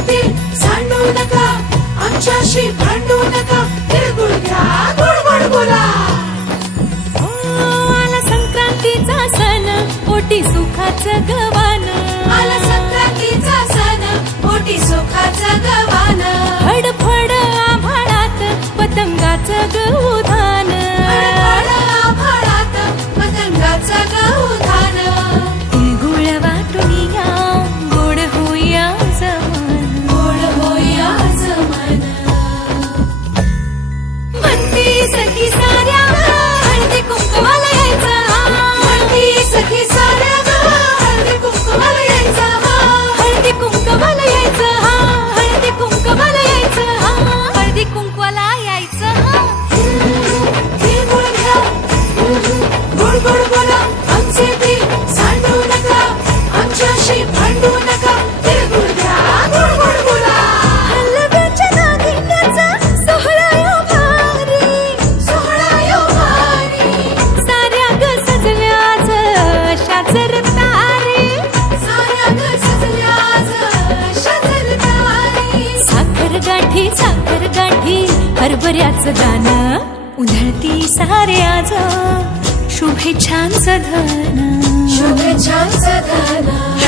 येतील सांडू नका, आमच्याशी भांडू नका, तिळगुळ घ्या, गोड गोड बोला. आला संक्रांतीचा सण, पोटी सुखाचं गवान. आला संक्रांतीचा सण, पोटी सुखाचं गवान. फडफड आभाळात पतंगाचं गौधान. फडफड आभाळात पतंगाचं गौधान. तिळगुळ वाटून या, गोड होईया जमान. गोड होईया जमान. म्हणती सखी साऱ्या हळदी कुंकवाला यायचं. म्हणती सखी साऱ्या हळदी कुंकवाला यायचं. हळदी कुंकवाला यायचं. हळदी कुंकवाला यायचं. हळदी कुंकवाला यायचं. तिळगुळ घ्या, गोड गोड बोला, आमचे तीळ सांडू नका, आमच्याशी भांडू नका, तिळगुळ घ्या, गोड गोड बोला. हलव्याच्या दागिन्याचा सोहळा यो भारी. सोहळा यो भारी. साऱ्या ग सजल्याच शाचर तारे. साऱ्या ग सजल्याच शाचर तारे. साखर गाठी हरभऱ्याचं दाणं. उधळती साऱ्याच शुभेच्छांचं धन. शुभेच्छांचं धन.